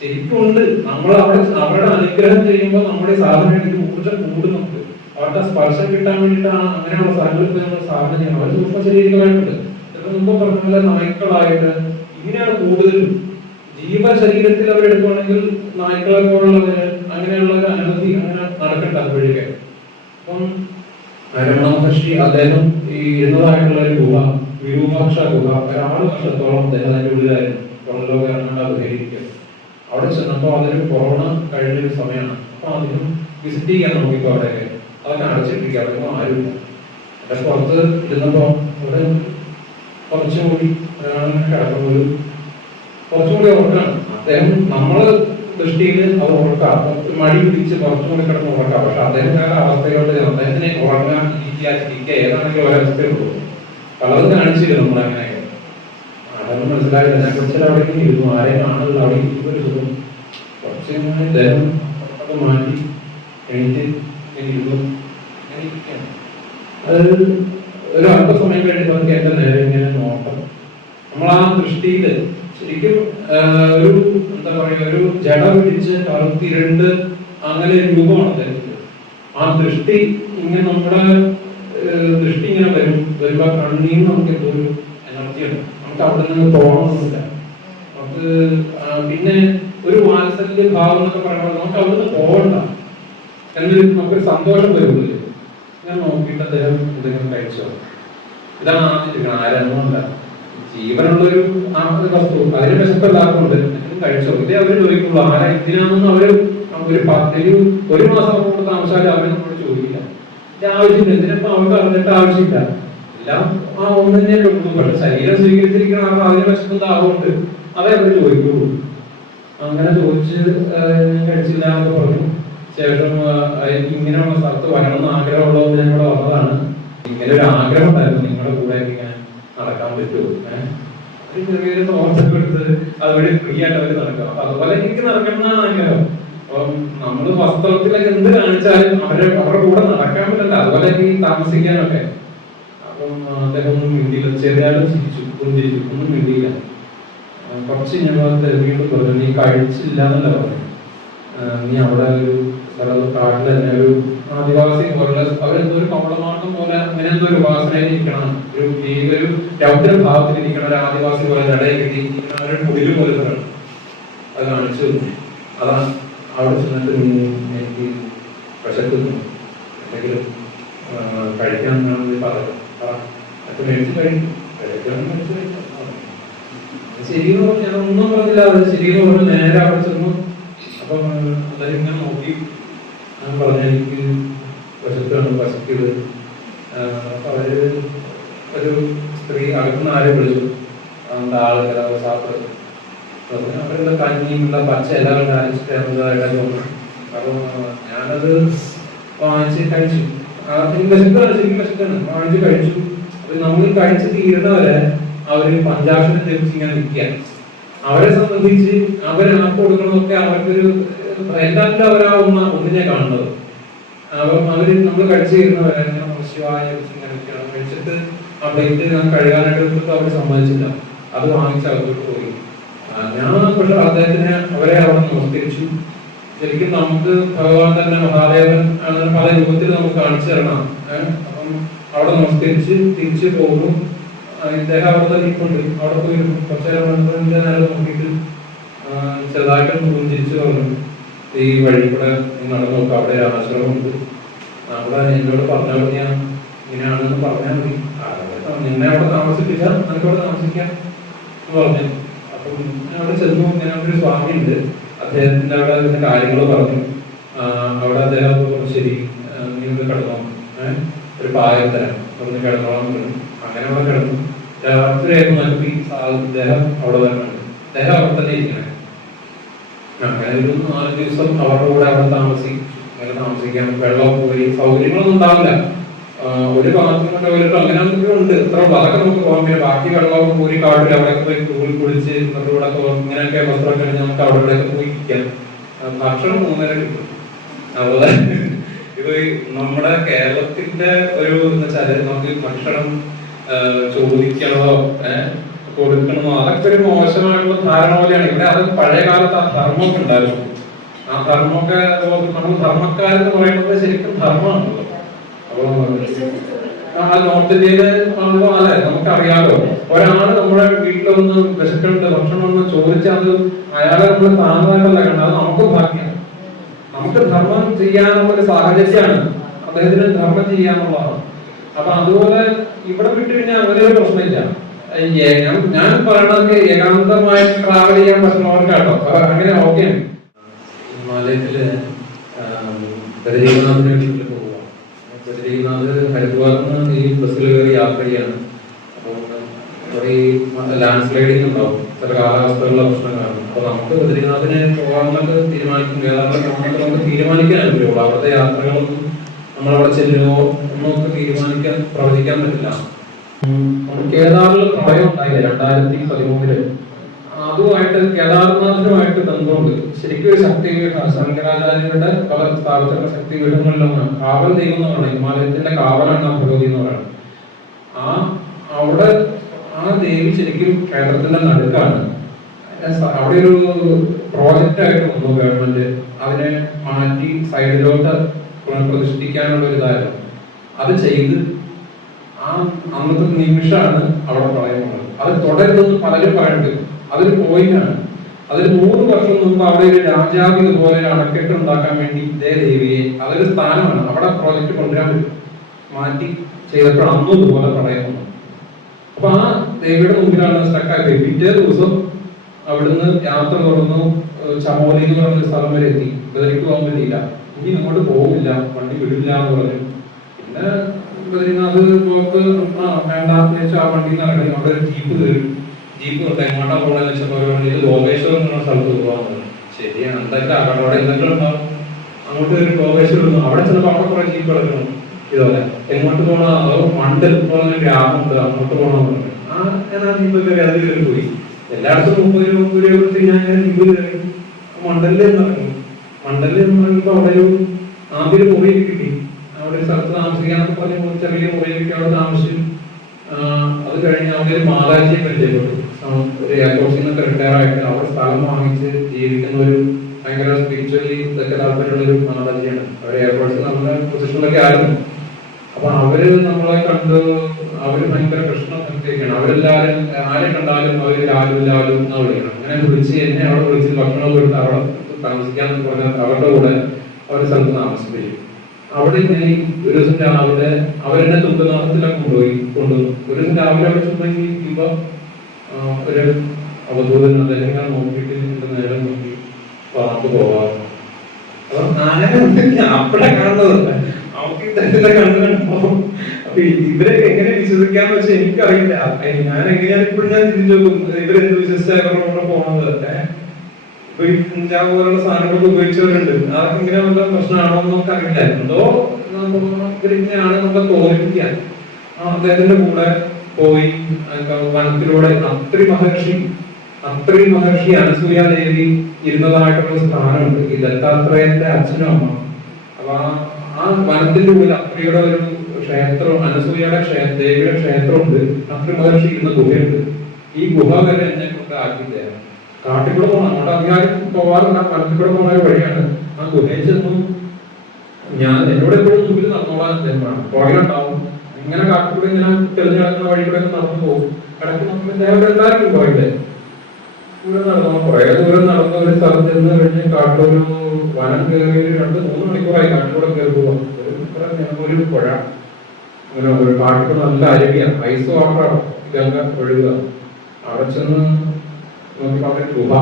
ശരിക്കും ഉണ്ട് നമ്മൾ അവിടെ അവരുടെ അനുഗ്രഹം ചെയ്യുമ്പോൾ നമ്മുടെ സാധന എനിക്ക് ഊർജം കൂടുന്നുണ്ട്. അവരുടെ സ്പർശം കിട്ടാൻ വേണ്ടിയിട്ടാണ് അങ്ങനെയുള്ള സ്ഥലങ്ങളിൽ നമ്മൾ സാധനം ചെയ്യണം അവർ സൂക്ഷ്മ ശരീരങ്ങളായിട്ടുണ്ട് ചിലപ്പോൾ മുമ്പ് പറഞ്ഞ പോലെ നായ്ക്കളായിട്ട് ഇങ്ങനെയാണ് കൂടുതലും ജീവ ശരീരത്തിൽ എടുക്കുവാണെങ്കിൽ നായ്ക്കളെ അങ്ങനെയുള്ള ഒരു അനവധി അങ്ങനെ നടക്കട്ടെ അപ്പോഴേക്ക്. അപ്പം രമണ മഹർഷി അദ്ദേഹം ഈ എഴുന്നതായിട്ടുള്ള ഒരു ഗുഹ വിരൂപാക്ഷ ഗുഹ ഒരാറ് വർഷത്തോളം അദ്ദേഹം അതിന്റെ ഉള്ളിലായിരുന്നു പുറംലോക ഇറങ്ങാണ്ട് അവിടെ ചെന്നപ്പോൾ അതൊരു കൊറോണ കഴിഞ്ഞൊരു സമയമാണ്. അപ്പൊ അദ്ദേഹം വിസിറ്റ് ചെയ്യാൻ നോക്കിപ്പോ അവിടെയൊക്കെ അതൊക്കെ അടച്ചിട്ടിരിക്കുക. അവിടെ ആരുമില്ല. അവിടെ പുറത്ത് ഇരുന്നപ്പോ അവിടെ കുറച്ചുകൂടി കിടക്കുന്നത് കുറച്ചുകൂടി ഉറക്കാണ് അദ്ദേഹം നമ്മൾ ദൃഷ്ടിയിൽ അത് ഉറക്കാം. മടി പിടിച്ച് കുറച്ചുകൂടി കിടന്ന് ഉറക്കാം. പക്ഷെ അദ്ദേഹത്തിന്റെ അവസ്ഥയോട് അദ്ദേഹത്തിനെ ഉറങ്ങാൻ ഇരിക്കുക ചിരിക്കുക ഏതാണെങ്കിലും ഒരവസ്ഥയുള്ളൂ പലതും കാണിച്ചില്ല നമ്മളങ്ങനെയൊക്കെ അതൊന്നും മനസ്സിലായില്ല. ഞാൻ കുറച്ചു അവിടെ ഇരുന്നു. ആരെയും കാണുന്നില്ല അവിടെ ഒരു കുറച്ച് അദ്ദേഹം ഒക്കെ മാറ്റി ഇരുന്നു. അത് ഒരു അല്പസമയം കഴിഞ്ഞപ്പോൾ എനിക്ക് എന്റെ നേരെ ഇങ്ങനെ നോക്കാം. നമ്മൾ ആ ശരിക്കും ഒരു എന്താ പറയുക ഒരു ജട പിടിച്ച് കറുത്തിരണ്ട് അങ്ങനെ ഒരു രൂപമാണ് അദ്ദേഹത്തിന്. ആ ദൃഷ്ടി ഇങ്ങനെ നമ്മുടെ ദൃഷ്ടി ഇങ്ങനെ വരും വരുമ്പോൾ കണ്ണീർ നമുക്ക് എന്തോ ഒരു എനർജിയാണ് നമുക്ക് അവിടെ നിന്ന് തോന്നുന്നില്ല. നമുക്ക് പിന്നെ ഒരു വാത്സല്യ ഭാവം എന്നൊക്കെ പറയുമ്പോൾ നമുക്ക് അവിടെ നിന്ന് പോകണ്ട. എന്നൊരു നമുക്കൊരു സന്തോഷം വരുന്നില്ല. ഞാൻ നോക്കിയിട്ട് അദ്ദേഹം എന്തെങ്കിലും കഴിച്ചോ? ഇതാണ് ആദ്യം ആരൊന്നുമല്ല ജീവനുള്ളൊരു വസ്തു അതിന് വിശപ്പല്ലാത്തതുകൊണ്ട് എന്തെങ്കിലും കഴിച്ചോ ഇതേ അവർ ചോദിക്കുള്ളൂ ആരാ ഇതിനാണെന്ന് അവർ ഒരു പത്തിരി ഒരു മാസം കൊണ്ട് താമസിച്ചാലും അവർ നമ്മളോട് ചോദിക്കില്ല. ഇത് ആവശ്യമില്ല. എന്തിനപ്പോ അവർക്ക് അറിഞ്ഞിട്ട് ആവശ്യമില്ല. എല്ലാം ആ ഒന്ന് തന്നെ ഉള്ളൂ. പക്ഷെ ശരീരം സ്വീകരിച്ചിരിക്കണം ആൾക്ക് അതിന് വിശപ്പ് ദാഹമുണ്ട് അതേ അവർ ചോദിക്കുള്ളൂ. അങ്ങനെ ചോദിച്ച് ഞാൻ കഴിച്ചില്ല എന്ന് പറഞ്ഞു. ശേഷം എനിക്ക് ഇങ്ങനെയുള്ള സ്ഥലത്ത് വരണമെന്ന് ആഗ്രഹമുള്ളതെന്ന് ഞങ്ങളുടെ ഞാൻ വന്നതാണ്. ഇങ്ങനെ ഒരു ആഗ്രഹം ഉണ്ടായിരുന്നു. നിങ്ങളുടെ കൂടെ ഇങ്ങനെ നടക്കാൻ പറ്റുമോ ഏഹ് ചെറിയൊരു തോന്നൽ കൊടുത്ത് അതുവഴി ഫ്രീ ആയിട്ട് അവർ നടക്കാം. അപ്പൊ അതുപോലെ എനിക്ക് നടക്കണം എന്നാണ് ആഗ്രഹം. അപ്പം നമ്മൾ വസ്ത്രത്തിലൊക്കെ എന്ത് കാണിച്ചാലും അവരെ അവരുടെ കൂടെ നടക്കാൻ പറ്റില്ല അതുപോലെ ഈ താമസിക്കാനൊക്കെ. അപ്പം അദ്ദേഹം ഒന്നും മിണ്ടിയില്ല ചെറിയാലും ചിരിച്ചു പുഞ്ചിരിച്ചു. ഒന്നും മിണ്ടിയില്ല. കുറച്ച് ഞങ്ങൾ പറഞ്ഞു നീ കഴിച്ചില്ല എന്നല്ല പറഞ്ഞു നീ അവിടെ ഒരു സ്ഥലത്ത് കാട്ടിൽ തന്നെ ഒരു ആദിവാസി പോലെ അവരെന്തോ ഒരു കവളമാട്ടം പോലെ അങ്ങനെ എന്തോ ഒരു ഉപാസനയിൽ ഇരിക്കണം. ഒരു ഈ രൗദ്ര ഭാവത്തിൽ ഇരിക്കണം ഒരു ആദിവാസി പോലെ നടയിൽ ഇരിക്കണം ഒരു കുടിൽ പോലെ അത് കാണിച്ചു അതാണ് അവിടെ ചെന്നിട്ട് എനിക്ക് വിശക്കുന്നു എന്തെങ്കിലും കഴിക്കാൻ നീ പറഞ്ഞു കഴിക്കാം. ശരിയെന്ന് പറഞ്ഞു ഞാൻ ഒന്നും പറഞ്ഞില്ല. അത് ശരിയെന്ന് പറഞ്ഞു നേരെ അവിടെ ചെന്നു. അപ്പം എല്ലാവരും ഇങ്ങനെ നോക്കി. ഞാൻ പറഞ്ഞു എനിക്ക് വശത്താണ് ഒരു സ്ത്രീ അകത്തുനിന്ന് ആരെ വിളിച്ചു? നമ്മുടെ ആളുകൾ അവർ സാപ്പിടും അവരുള്ള കഞ്ഞിയുള്ള പച്ച എല്ലാവരും അരച്ചിട്ടായിട്ട് അപ്പോൾ ഞാനത് വാങ്ങിച്ച് കഴിച്ചു. അതിന്റെ ശരിക്കും ശബ്ദമാണ് വാങ്ങിച്ച് കഴിച്ചു. അപ്പം നമ്മൾ കഴിച്ച് തീരുന്നവരെ അവർ പഞ്ചാക്ഷരം ജപിച്ച് ഇങ്ങനെ നിൽക്കുകയാണ് അവരെ സംബന്ധിച്ച് അവർ ആ കൊടുക്കണമൊക്കെ അവർക്കൊരു എല്ലാത്തിലും അവരാ ഒന്ന് ഒന്നിനെ കാണുന്നത്. അപ്പം അവർ നമ്മൾ കഴിച്ചു തീരുന്നവരെ ഇങ്ങനെ മോശമായ ഇങ്ങനെ നിൽക്കുകയാണ് കഴിച്ചിട്ട് ആ പ്ലേറ്റ് ഞാൻ കഴുകാനായിട്ട് അവർ സമ്മതിച്ചില്ല. അത് വാങ്ങിച്ച് അകത്തോട്ട് പോയി. ഞാൻ പക്ഷെ അദ്ദേഹത്തിനെ അവരെ അവിടെ നമസ്കരിച്ചു. ശരിക്കും നമുക്ക് ഭഗവാൻ തന്നെ മഹാദേവൻ പല രൂപത്തിൽ നമുക്ക് കാണിച്ചു തരണം. അപ്പം അവിടെ നമസ്കരിച്ച് തിരിച്ചു പോകുന്നു ഇദ്ദേഹം അവിടെ തന്നെ ഇരിപ്പുണ്ട് അവിടെ പോയി കുറച്ച് നേരം നേരം നോക്കിയിട്ട് ചെറുതായിട്ടൊന്ന് പുഞ്ചിരിച്ചു പറഞ്ഞു. ഈ വഴി കൂടെ നടന്നു നോക്കാം. അവിടെ ആശ്രമമുണ്ട്. അവിടെ എന്നോട് പറഞ്ഞോളൂ ഞാൻ ഇങ്ങനെയാണെന്ന് പറഞ്ഞാൽ മതി. നിന്നെ അവിടെ താമസിപ്പിച്ചാൽ നിനക്ക് അവിടെ താമസിക്കാം എന്ന് പറഞ്ഞു. അപ്പം ഞാൻ അവിടെ ചെന്നു. ഞാൻ ഒരു സ്വാമിയുണ്ട്. അദ്ദേഹത്തിന്റെ അവിടെ ഇതിന്റെ കാര്യങ്ങൾ പറഞ്ഞു. അവിടെ അദ്ദേഹം ശരി നീ ഒന്ന് കിടന്നോ. ഒരു പായം തരാം. ഒന്ന് കിടന്നോളാം. അങ്ങനെ അവിടെ കിടന്നു. രാത്രിയായിരുന്നു നമുക്ക് ഈ ഇദ്ദേഹം അവിടെ വരണം. അദ്ദേഹം അവിടെ തന്നെ ഇരിക്കണം. അങ്ങനെ ഒരു നാല് ദിവസം അവരുടെ കൂടെ അവിടെ താമസിക്കും. അങ്ങനെ താമസിക്കാൻ വെള്ളം പോയി. സൗകര്യങ്ങളൊന്നും ഉണ്ടാവില്ല. ഒരു ബാത്റൂം ടോയ്ലറ്റ് അങ്ങനെ ഉണ്ട്. ഇത്ര അതൊക്കെ നമുക്ക് പോകാൻ പിന്നെ ബാക്കി വെള്ളം പോയി കാട്ടിൽ അവിടെയൊക്കെ പോയി കൂടി കുളിച്ച് ഇന്നത്തെ കൂടെ ഇങ്ങനെയൊക്കെ വസ്ത്രമൊക്കെ കഴിഞ്ഞ് നമുക്ക് അവിടെ ഇവിടെയൊക്കെ പോയി ഇരിക്കാം. ഭക്ഷണം മൂന്നര കിട്ടും. അതുപോലെ ഇത് നമ്മുടെ കേരളത്തിന്റെ ഒരു എന്ന് വെച്ചാൽ നമുക്ക് ഭക്ഷണം ഏഹ് കൊടുക്കണമോ അതൊക്കെ ഒരു മോശമായിട്ടുള്ള ധാരണ പോലെയാണ്. ഇവിടെ അത് പഴയ കാലത്ത് ആ ധർമ്മമൊക്കെ ഉണ്ടായിരുന്നു. ആ ധർമ്മമൊക്കെ നമ്മൾ ധർമ്മക്കാരെന്ന് പറയുന്നത് ശരിക്കും ധർമ്മമാണല്ലോ അപ്പൊ ആ നോർത്ത് ഇന്ത്യയിൽ ആകുമ്പോ അതെ നമുക്കറിയാലോ. ഒരാൾ നമ്മുടെ വീട്ടിലൊന്ന് വിശക്കുന്നുണ്ട് ഭക്ഷണം ഒന്ന് ചോദിച്ചാൽ അത് അയാളെ നമ്മൾ താങ്ങാനല്ല കണ്ടത് നമുക്ക് ഭാഗ്യം. നമുക്ക് ധർമ്മം ചെയ്യാനുള്ള ഒരു സാഹചര്യമാണ്. അദ്ദേഹത്തിന് ധർമ്മം ചെയ്യാന്നുള്ളതാണ്. അപ്പൊ അതുപോലെ ഇവിടെ വിട്ടു കഴിഞ്ഞാൽ അങ്ങനെ ഒരു പ്രശ്നമില്ല. ഞാൻ പറയണത് ഏകാന്തമായിട്ട് ഏകാന്തമായി ട്രാവൽ ചെയ്യാൻ പറ്റുന്നവർക്കാട്ടോ. അങ്ങനെ ഓക്കെ ഹിമാലയത്തിൽ ബദരീനാഥിന് വേണ്ടിയിട്ട് പോവുക ബദരീനാഥ് ഹരിദ്വാറിൽ നിന്ന് ഈ ബസ്സിൽ കയറി യാത്ര ചെയ്യാണ് അപ്പോൾ അവിടെ ഈ ലാൻഡ് സ്ലൈഡിങ് ഉണ്ടാവും ചില കാലാവസ്ഥകളുടെ പ്രശ്നം കാരണം അപ്പൊ നമുക്ക് ബദരീനാഥിന് പോകാമെന്നൊക്കെ തീരുമാനിക്കും കേരളത്തിൽ പോകാമെന്നൊക്കെ നമുക്ക് തീരുമാനിക്കാനല്ലേ ഉള്ളൂ അവിടുത്തെ യാത്രകളൊന്നും നമ്മളവിടെ ചെല്ലുമോ ഒന്നൊക്കെ തീരുമാനിക്കാൻ പ്രവചിക്കാൻ പറ്റില്ല ഉം, കേദാറിൽ പ്രളയം ഉണ്ടായില്ലേ രണ്ടായിരത്തി പതിമൂന്നിൽ അതുമായിട്ട് കേദാർനാഥുമായിട്ട് ബന്ധമുണ്ട് ശരിക്കും ഒരു ശക്തിപീഠം ശങ്കരാചാര്യരുടെ പല സ്ഥാപിച്ചിട്ടുള്ള ശക്തിപീഠങ്ങളിലൊന്നാണ് കാവൽ ദൈവം എന്ന് പറയുന്നത് ഹിമാലയത്തിന്റെ കാവലാണ് ആ ഭഗവതി എന്ന് പറയുന്നത്. ആ അവിടെ ആ ദേവി ശരിക്കും കേരളത്തിന്റെ നടുക്കാണ്. അവിടെ ഒരു പ്രോജക്റ്റ് ആയിട്ട് വന്നു ഗവൺമെന്റ് അതിനെ മാറ്റി സൈഡിലോട്ട് പുനഃപ്രതിഷ്ഠിക്കാനുള്ള ഒരു ഇതായിരുന്നു. അത് ചെയ്ത് ആ അന്നത്തെ നിമിഷമാണ് അവിടെ പറയുന്നത് അത് തുടരുന്നത് പലരും പറയുന്നുണ്ട്. അതൊരു പോയിന്റാണ് അതിൽ നൂറ് വർഷം മുമ്പ് അവിടെ ഒരു രാജാവ് ഇതുപോലെ ഒരു അണക്കെട്ട് ഉണ്ടാക്കാൻ വേണ്ടി ഇതേ ദേവിയെ അതൊരു സ്ഥാനമാണ്. അവിടെ പ്രോജക്റ്റ് കൊണ്ടുവരാൻ പറ്റും. മാറ്റി ചെയ്തപ്പോൾ അന്നും ഇതുപോലെ പറയുന്നു. അപ്പൊ ആ ദേവിയുടെ മുമ്പിലാണ് സ്റ്റക്കായി പിറ്റേ ദിവസം അവിടുന്ന് യാത്ര തുറന്നു. ചമോലി എന്ന് പറഞ്ഞ സ്ഥലം വരെ എത്തി. ബദരിക്ക് പോകാൻ പറ്റിയില്ല. ഇനി ഇങ്ങോട്ട് പോകില്ല വണ്ടി വിടില്ല എന്ന് പറഞ്ഞു. പിന്നെ ബദരിനാഥ് ആ വേണ്ടാന്ന് വെച്ചാൽ ആ വണ്ടിയിൽ നിന്ന് അവിടെ ഒരു ജീപ്പ് കയറി. തൊട്ട് എങ്ങോട്ടാ പോകണമെന്ന് വെച്ചപ്പോൾ ഒരു ലോകേശ്വരം എന്ന് സ്ഥലത്ത് പോകാൻ ശരിയാണ്. എന്തൊക്കെ അവിടെ ഉണ്ടാവും അങ്ങോട്ട് ഒരു ഗോപേശ്വരം അവിടെ ചെന്നപ്പോൾ അവിടെ കുറെ ജീപ്പ് കിടക്കണം ഇതുപോലെ എങ്ങോട്ട് പോകണം അതോ മണ്ടൽ പറഞ്ഞ ഗ്രാമമുണ്ട്. അങ്ങോട്ട് പോകണം ആ എന്നാ ആ ജീപ്പ് കയറി പോയി. എല്ലായിടത്തും മുപ്പത് രൂപ മുപ്പത് രൂപ കൊടുത്ത് ഞാൻ ജീപ്പ് മണ്ടലിൽ ഇറങ്ങി. മണ്ഡലിൽ എന്ന് അവിടെ ഒരു ആദ്യം കിട്ടി. അവിടെ സ്ഥലത്ത് താമസിക്കാനൊക്കെ ചെറിയ മുറി കിട്ടി. അവിടെ താമസിച്ചു. അത് കഴിഞ്ഞ് അവിടെ മാതാജിയെ പരിചയപ്പെട്ടു. ഒരു എയർപോർട്ടിൽ നിന്നൊക്കെ റിട്ടയർ ആയിട്ട് അവിടെ സ്ഥലം വാങ്ങിച്ച് ജീവിക്കുന്ന ഒരു ഭയങ്കര സ്പിരിച്വലി ഇതൊക്കെ താല്പര്യമുള്ള ഒരു മാതാജിയാണ് അവർ എയർപോർട്ടിൽ നമ്മുടെ പൊസിഷനിലൊക്കെ ആയിരുന്നു. അപ്പൊ അവർ നമ്മളെ കണ്ട് അവർ ഭയങ്കര പ്രശ്നം സംസാരിക്കണം അവരെല്ലാരും ആരെ കണ്ടാലും അവർ ലാലു ലാലു എന്ന് വിളിക്കണം അങ്ങനെ വിളിച്ച് എന്നെ അവിടെ വിളിച്ച് ഭക്ഷണം കൊടുത്ത് അവിടെ താമസിക്കാൻ പറഞ്ഞ അവരുടെ കൂടെ അവരുടെ സ്ഥലത്ത് താമസിപ്പിക്കും അവിടെ ഇങ്ങനെ ഒരു ദിവസം രാവിലെ അവരെന്നെ തുമ്പനാഥത്തിലൊക്കെ കൊണ്ടുപോയി കൊണ്ടുവന്നു. ഒരു ദിവസം രാവിലെ അവിടെ ചെന്നെങ്കിൽ ഇരിക്കുമ്പോ ആ, ഒരു അവധൂതൻ അദ്ദേഹം ഇങ്ങനെ നോക്കിയിട്ട് നേരം നേരെ നോക്കി പറഞ്ഞു പോവാം അപ്പഴാ കാണുന്നത്. അവർക്ക് ഇതെല്ലാം കണ്ടു കണ്ടപ്പോ അപ്പൊ ഇവരൊക്കെ എങ്ങനെ വിശ്വസിക്കാന്ന് വെച്ചാൽ എനിക്കറിയില്ല. ഞാൻ എങ്ങനെയാണ് ഇപ്പോഴും ഞാൻ നോക്കും ഇവരെന്ത് വിശ്വസിച്ചാ ഇവരുടെ കൂടെ ഏഹ് ഇപ്പൊ ഈ കുഞ്ചാവ് പോലുള്ള സാധനങ്ങളൊക്കെ ഉപയോഗിച്ചവരുണ്ട്. അതൊക്കെ ഇങ്ങനെ വല്ല പ്രശ്നമാണോ എന്ന് നമുക്ക് അറിയില്ല എന്തോ ഇവരിങ്ങനെയാണ് നമ്മളെ തോന്നിപ്പിക്കാൻ ആ അദ്ദേഹത്തിന്റെ കൂടെ പോയി വനത്തിലൂടെ അത്രി മഹർഷി അത്രി മഹർഷി അനസൂയാദേവി ഇരുന്നതായിട്ടുള്ള സ്ഥാനമുണ്ട്. ഈ ദത്താത്രേയന്റെ അച്ഛനും അമ്മ. അപ്പൊ ആ- ആ വനത്തിന്റെ ഉള്ളിൽ അത്രിയുടെ ഒരു ക്ഷേത്രം അനസൂയയുടെ ദേവിയുടെ ക്ഷേത്രമുണ്ട്. അത്രി മഹർഷി ഇരുന്ന ഗുഹയുണ്ട്. ഈ ഗുഹ വരെ എന്നെ കൊണ്ട് ആക്കിയില്ല കാട്ടിക്കൂടെ പോകണം അങ്ങോട്ട് അധികാരം പോവാറില്ല വനത്തിൽ കൂടെ പോകുന്ന ഒരു വഴിയാണ്. ആ ഗുഹയിൽ ചെന്നു. ഞാൻ എന്നോട് എപ്പോഴും നടന്നോളാൻ അദ്ദേഹമാണ് പുറകിലുണ്ടാവും. ഇങ്ങനെ കാട്ടിലൂടെ ഇങ്ങനെ തെളിഞ്ഞു കിടക്കുന്ന വഴി കൂടെ നടന്നു പോകും. ഇടയ്ക്ക് നോക്കുമ്പോൾ ഇദ്ദേഹം എല്ലാവർക്കും പോയിട്ട് ദൂരം നടന്നു? കുറെ ദൂരം നടന്ന? ഒരു സ്ഥലത്ത് നിന്ന് കഴിഞ്ഞ് കാട്ടിലൊരു വനം കയറി രണ്ട് മൂന്ന് മണിക്കൂറായി കാട്ടിലൂടെ കയറി പോവാം. ഒരു പുഴ. അങ്ങനെ ഒരു കാട്ടിൽ നല്ല അരുവിയാണ് ഐസ് വാട്ടറാണ്. ഗംഗ ഒഴുകുക. അവിടെ ചെന്ന് അവിടെ ഗുഹ.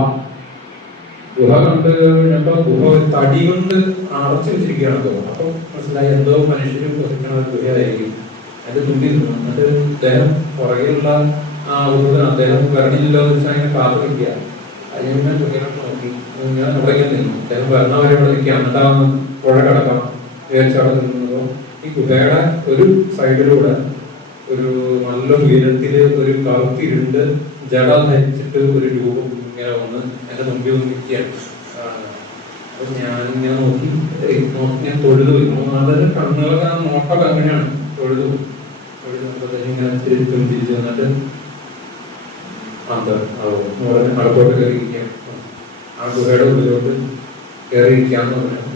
ഗുഹ കണ്ട് കഴിഞ്ഞപ്പോ ഗുഹ ഒരു തടി കൊണ്ട് അടച്ചു വെച്ചിരിക്കുകയാണ് ഗുഹ അപ്പൊ മനസ്സിലായി എന്തോ മനുഷ്യരും ഒരു ഗുഹയായിരിക്കും. അതിന്റെ മുമ്പിൽ നിന്നു എന്നിട്ട് അദ്ദേഹം പുറകിലുള്ള ആ ഊർജം അദ്ദേഹം വരണില്ലല്ലോ എന്ന് വെച്ചാൽ ഇങ്ങനെ കാത്തു നിൽക്കുക അത് ഞാൻ ഇങ്ങനെ ചുമരിലോട്ട് നോക്കി. ഞാൻ അവിടെ ഇങ്ങനെ നിന്നു. അദ്ദേഹം വരണവരെ അവിടെ നിൽക്കുക. എന്നിട്ടാണ് പുഴ കടക്കാം. വിചാരിച്ച് നിന്നപ്പോ ഈ ഗുഹയുടെ ഒരു സൈഡിലൂടെ ഒരു നല്ല ഉയരത്തിൽ ഒരു കറുത്തിരുണ്ട് ജട ധരിച്ചിട്ട് ഒരു രൂപം ഇങ്ങനെ വന്ന് എന്റെ മുമ്പിൽ വന്ന് നിൽക്കുകയാണ്. അപ്പൊ നോക്കി. ഏയ് നോക്കി ഞാൻ തൊഴുതു. അതായത് കണ്ണുകളൊക്കെ നോട്ടൊക്കെ അങ്ങനെയാണ് തൊഴുതു. ഇങ്ങനെ തിരിച്ചും തിരിച്ചു വന്നിട്ട് അന്ത അടുത്തോട്ട് കയറി ഇരിക്കുകയാണ് ആ കയറി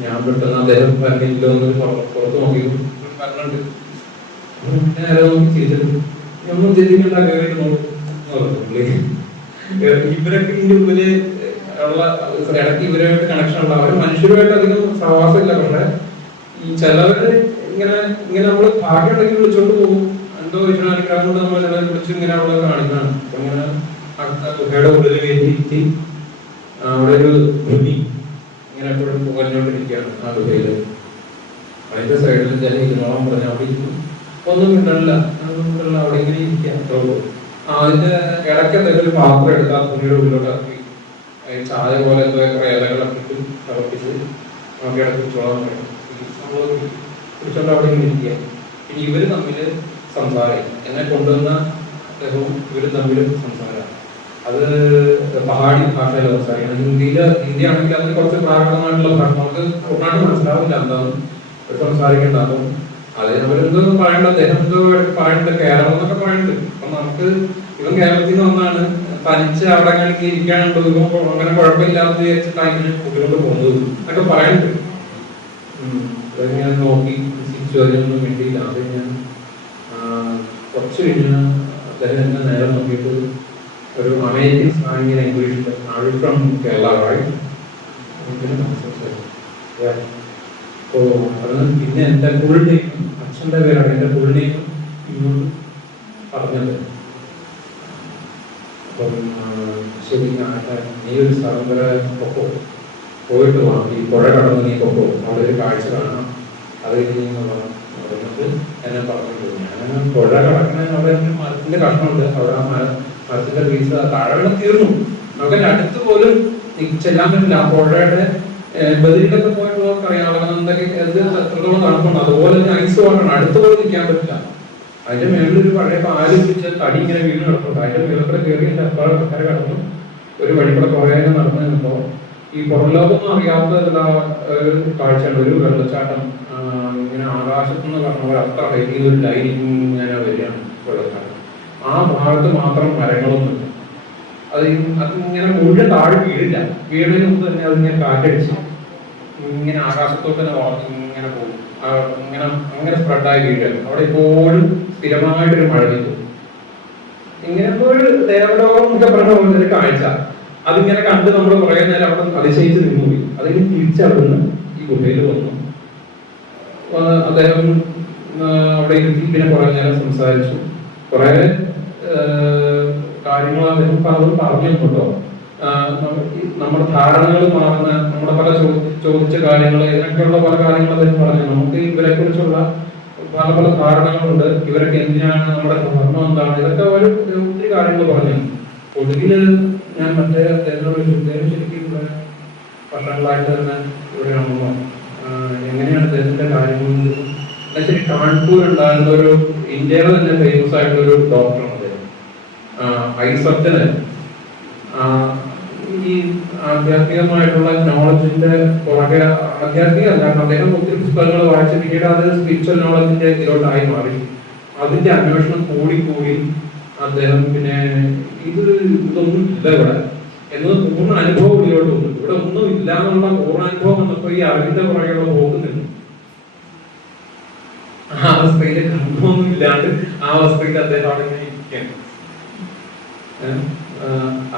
ഞാൻ പെട്ടെന്ന് അദ്ദേഹം പറഞ്ഞില്ലോ എന്ന് പുറ- പുറത്ത് നോക്കി പറഞ്ഞിട്ടുണ്ട്. നേരെ നോക്കി ചിരിച്ചിട്ട് ഒന്നും പുള്ളി. ഏഹ് ഇവരൊക്കെ ഇതിന്റെ ഉള്ളിൽ ഉള്ള ഇടയ്ക്ക് ഇവരുമായിട്ട് കണക്ഷൻ ഉണ്ടാവും. അവർ മനുഷ്യരുമായിട്ട് അധികം സഹവാസമില്ല. പക്ഷെ ഈ ചിലവര് ഇങ്ങനെ ഇങ്ങനെ നമ്മൾ ഭാഗ്യം ഉണ്ടെങ്കിൽ വിളിച്ചോണ്ട് പോകും. എന്തോ വിഷ്ണുഗ്രഹം കൊണ്ട് നമ്മൾ ചിലവർ വിളിച്ച് ഇങ്ങനെ അവിടെ കാണിക്കുന്നതാണ് അങ്ങനെ ഗുഹയുടെ ഉള്ളിൽ കയറ്റിയിരുത്തി അവിടെ ഒരു ഭൂമി ഇങ്ങനെ എപ്പോഴും പുകഞ്ഞുകൊണ്ടിരിക്കുകയാണ് ആ ഗുഹയിൽ അതിന്റെ സൈഡിൽ ചില ഇരുന്നോളം പറഞ്ഞ അവിടെ ഇരിക്കും ഒന്നും മിണ്ടല്ല ഒന്നും അവിടെ ഇങ്ങനെ ഇരിക്കാം അതിന്റെ ഇടയ്ക്ക് എന്തെങ്കിലും പാത്രം എടുത്ത് ആ തുണിയുടെ ഉള്ളിലോട്ടാക്കി ചായ പോലെ എന്തോ കുറെ ഇലകളൊക്കെ ഇട്ട് തിളപ്പിച്ച് നമുക്ക് ഇടയ്ക്ക് ചോളം പറയും അവിടെ ഇങ്ങനെ ഇരിക്കുക. പിന്നെ ഇവർ തമ്മിൽ സംസാരം. എന്നെ കൊണ്ടുവന്ന അദ്ദേഹവും ഇവർ തമ്മിലും സംസാരം അത് പഹാടി ഭാഷയിലെ സംസാരിക്കണം. ഹിന്ദിയിൽ ഹിന്ദി ആണെങ്കിൽ അതിന് കുറച്ച് പ്രാകൃതമായിട്ടുള്ള ഭാഷ. നമുക്ക് പൂർണമായിട്ട് മനസ്സിലാവില്ല എന്താണ് ഒരു സംസാരിക്കേണ്ട. അപ്പം അത് അവരെന്തോ പറയണ്ട അദ്ദേഹം എന്തോ പറയുന്നുണ്ട്. കേരളം എന്നൊക്കെ പറയുന്നുണ്ട്. അപ്പൊ നമുക്ക് ഇവൻ കേരളത്തിൽ നിന്ന് വന്നാണ് തനിച്ച് അവിടെ അങ്ങനെ ഇരിക്കാനുണ്ട്. ഇപ്പൊ അങ്ങനെ കുഴപ്പമില്ലാന്ന് വിചാരിച്ചിട്ടാണ് ഇങ്ങനെ കുട്ടികളോട് പോകുന്നത് എന്നൊക്കെ പറയുന്നുണ്ട്. ഞാൻ നോക്കി. തിരിച്ചു അതിനൊന്നും വേണ്ടിയില്ല അത് ഞാൻ കുറച്ച് കഴിഞ്ഞാൽ അദ്ദേഹം നേരം നോക്കിയിട്ട് ഒരു അമേരിക്കൻ സ്ലാങ് ഇംഗ്ലീഷിൽ ആൾ ഫ്രം കേരള റൈറ്റ് ഓ അത് പിന്നെ എന്റെ ഫുൾ നെയിം അച്ഛന്റെ പേരാണ് എന്റെ ഫുൾ ഇങ്ങോട്ട് പറഞ്ഞത്. അപ്പം ശരി നീ ഒരു സ്ഥലം വരെ പോയിട്ട് വാ. ഈ പുഴ കടന്ന് നീ പൊക്കോ അവിടെ ഒരു കാഴ്ച കാണാം അത് കഴിഞ്ഞ് എന്ന് പറഞ്ഞിട്ട് ഞാൻ പുഴ കടക്കുന്ന അവിടെ മരത്തിന്റെ കഷ്ണമുണ്ട്. അവിടെ ആ മര മരത്തിന്റെ പീസ് താഴെ തീർന്നു. നമുക്ക് അടുത്ത് പോലും ചെല്ലാൻ പറ്റില്ല. പുഴയുടെ ബദിരിലൊക്കെ പോയിട്ടുള്ളവർക്ക് അറിയാം എന്തൊക്കെ എത്രത്തോളം തണുപ്പുണ്ട്. അതുപോലെ തന്നെ ഐസ് വാട്ടറാണ് അടുത്ത് പോലും നിൽക്കാൻ പറ്റില്ല. അതിന്റെ മേളിലൊരു പഴയ പാൽ തടി ഇങ്ങനെ വീണ് കിടപ്പുണ്ട്. അതിന്റെ മേലൂടെ കയറി എന്റെ അപ്പാടെ ഒരു വഴി കൂടെ നടന്നു നിന്നപ്പോ ഈ പുറംലോകമൊന്നും അറിയാത്തതുള്ള ഒരു കാഴ്ചയാണ് ഒരു വെള്ളച്ചാട്ടം ഇങ്ങനെ ആകാശത്ത് നിന്ന് പറഞ്ഞ അത്ര ഹൈറ്റിൽ ഒരു ലൈൻ ഇങ്ങനെ വരികയാണ് വെള്ളച്ചാട്ടം ആ ഭാഗത്ത് മാത്രം മരങ്ങളൊന്നുമില്ല. അത് അത് അതിങ്ങനെ മുഴുവൻ താഴെ വീടില്ല. വീടിന് മുമ്പ് തന്നെ അതിങ്ങനെ കാറ്റടിച്ച് ഇങ്ങനെ ആകാശത്തോട്ട് തന്നെ വളർന്ന് ഇങ്ങനെ പോകും. ഇങ്ങനെ അങ്ങനെ സ്പ്രെഡായി വീട് അവിടെ എപ്പോഴും സ്ഥിരമായിട്ടൊരു മഴ പെയ്തു. ഇങ്ങനെ എന്നൊക്കെ പറഞ്ഞ ഒരു കാഴ്ച. അതിങ്ങനെ കണ്ട് നമ്മൾ കുറേ നേരം അവിടെ അതിശയിച്ച് നിന്നുപോയി. അതിന് തിരിച്ചവിടുന്ന് ഈ ഗുഹയിൽ വന്ന്. അദ്ദേഹം അവിടെ ഇരുത്തി പിന്നെ കുറെ നേരം സംസാരിച്ചു. കുറെ കാര്യങ്ങൾ അദ്ദേഹം പറഞ്ഞു പറഞ്ഞിട്ടുണ്ടോ? നമ്മുടെ ധാരണകൾ മാറുന്ന നമ്മുടെ പല ചോദിച്ച കാര്യങ്ങൾ ഇതിനൊക്കെയുള്ള പല കാര്യങ്ങൾ അദ്ദേഹം പറഞ്ഞു. നമുക്ക് ഇവരെ കുറിച്ചുള്ള പല പല ധാരണകളുണ്ട്. ഇവരൊക്കെ എന്തിനാണ് നമ്മുടെ ധർമ്മം എന്താണ്? ഇതൊക്കെ ഒരു ഒത്തിരി കാര്യങ്ങൾ പറഞ്ഞു. ഒടുവിൽ ഞാൻ മറ്റേ അദ്ദേഹത്തിനോട് ശരിക്കും വർഷങ്ങളായിട്ട് തന്നെ ഇവിടെയാണെന്ന് ആഹ് എങ്ങനെയാണ് അദ്ദേഹത്തിന്റെ കാര്യങ്ങൾ ശരി കാൺപൂർ ഉണ്ടായിരുന്ന ഒരു ഇന്ത്യയിലെ തന്നെ ഫേമസ് ആയിട്ടുള്ള ഒരു ഡോക്ടറാണ് അദ്ദേഹം. ഐ സർജന് ഈ ആധ്യാത്മികമായിട്ടുള്ള നോളജിന്റെ പുറകെ ആധ്യാത്മികമല്ല അദ്ദേഹം ഒത്തിരി പുസ്തകങ്ങൾ വായിച്ച് പിന്നീട് അത് സ്പിരിച്വൽ നോളജിന്റെ ഇതിലോട്ടായി മാറി. അതിന്റെ അന്വേഷണം കൂടി കൂടി അദ്ദേഹം പിന്നെ ഇത് ഇതൊന്നും ഇല്ല ഇവിടെ. എന്നത് പൂർണ അനുഭവം ഇതിലോട്ട് വന്നു ഇവിടെ ഒന്നും ഇല്ല എന്നുള്ള പൂർണ അനുഭവം വന്നപ്പോ ഈ അറിവിന്റെ പുറകെയുള്ള പോകുന്നില്ല ആ അവസ്ഥയിൽ കർമ്മമൊന്നും ഇല്ലാണ്ട് ആ അവസ്ഥയിൽ അദ്ദേഹം അവിടെ ഇരിക്കുകയാണ്?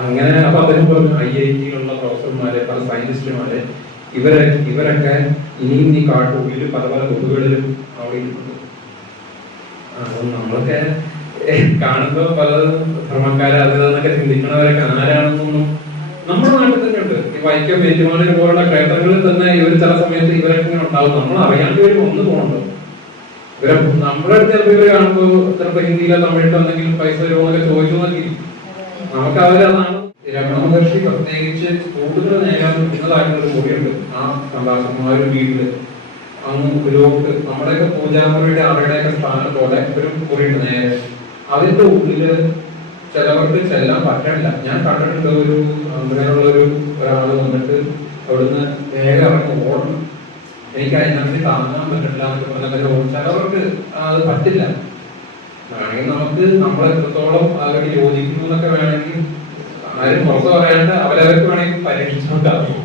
അങ്ങനെ അപ്പൊ അദ്ദേഹം പറഞ്ഞു ഐ ഐ ടിയിലുള്ള പ്രൊഫസർമാരെ പല സയന്റിസ്റ്റുമാരെ ഇവരെ ഇവരൊക്കെ ഇനിയും ഈ കാട്ടുള്ളിൽ പല പല ഗുഹകളിലും അവിടെ ഇരിക്കുന്നു അപ്പൊ നമ്മളൊക്കെ കാണുമ്പോ പല ധർമ്മക്കാരെ അത് എന്നൊക്കെ ചിന്തിക്കണവരൊക്കെ ആരാണെന്നൊന്നും നമ്മുടെ നാട്ടിൽ തന്നെ ഉണ്ട്. ഈ വൈക്കം ഏറ്റുമാനൂർ പോലുള്ള ക്ഷേത്രങ്ങളിൽ തന്നെ ഇവർ ചില സമയത്ത് ഇവരൊക്കെ ഇങ്ങനെ ഉണ്ടാവും. നമ്മൾ അറിയാണ്ട് ഇവർ ഒന്ന് പോകണ്ടോ ഇവരെ നമ്മുടെ അടുത്ത് ചിലപ്പോൾ ഇവർ കാണുമ്പോ ചിലപ്പോ ഹിന്ദിയിലോ തമിഴിലോ എന്തെങ്കിലും പൈസ വരുമോ എന്നൊക്കെ ചോദിച്ചു നോക്കി. നമുക്ക് അവരതാണ് രമണ മഹർഷി പ്രത്യേകിച്ച് കൂടുതൽ നേരം ഇന്നതായിട്ടുള്ള ഒരു മുറിയുണ്ട്. ആ സംഭാഷണം ആ ഒരു വീട്ടിൽ. അങ്ങ് ഉലോട്ട് നമ്മുടെയൊക്കെ പൂജാമുറിയുടെ അവരുടെയൊക്കെ സ്ഥാനം പോലെ ഒരു മുറിയുണ്ട് നേരെ. അതിന്റെ ഉള്ളിൽ ചിലവർക്ക് ചെല്ലാൻ പറ്റണില്ല. ഞാൻ കണ്ടിട്ടുണ്ട് ഒരു അങ്ങനെയുള്ളൊരു ഒരാൾ വന്നിട്ട് അവിടുന്ന് വേഗം അവർക്ക് ഓടണം. എനിക്ക് അതിനകത്ത് താങ്ങാൻ പറ്റില്ല. ചിലവർക്ക് അത് പറ്റില്ല. വേണമെങ്കിൽ നമുക്ക് നമ്മൾ എത്രത്തോളം അവരോട് യോജിക്കുന്നു എന്നൊക്കെ വേണമെങ്കിൽ ആരും പുറത്ത് പറയാണ്ട് അവരവർക്ക് വേണമെങ്കിൽ പരീക്ഷിച്ചുകൊണ്ടാകും